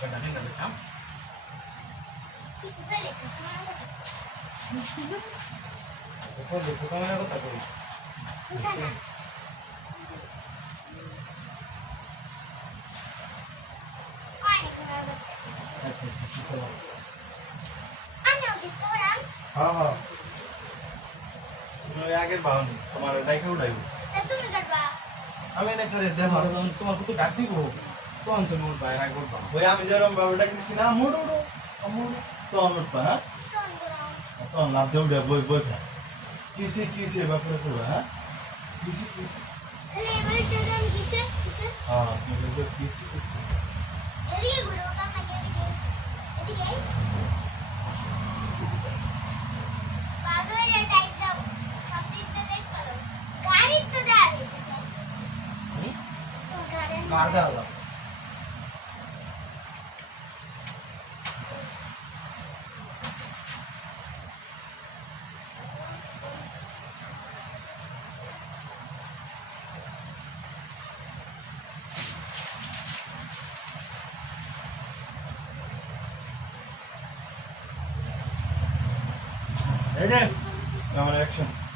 আপনার ডানে না দেখলাম support দেখো সময় কথা কই আচ্ছা আচ্ছা ঠিক আছে হ্যাঁ হ্যাঁ তুমি আগের বাহন তোমার ডাইকে উঠাইবো আমি না করে দেখো তোমার কত ডাক দিব তখন তুমি উঠবা এর আগে উঠবা ওই আমি যেরকম ভাবে ডাকতেছি না মোড় উঠো তখন উঠবা হ্যাঁ তখন লাভ দিয়ে উঠে বই বই খা কিসে ব্যাপারে করবা হ্যাঁ কিসে হ্যাঁ তুমি কিসে কার দাও Ready? Camera action.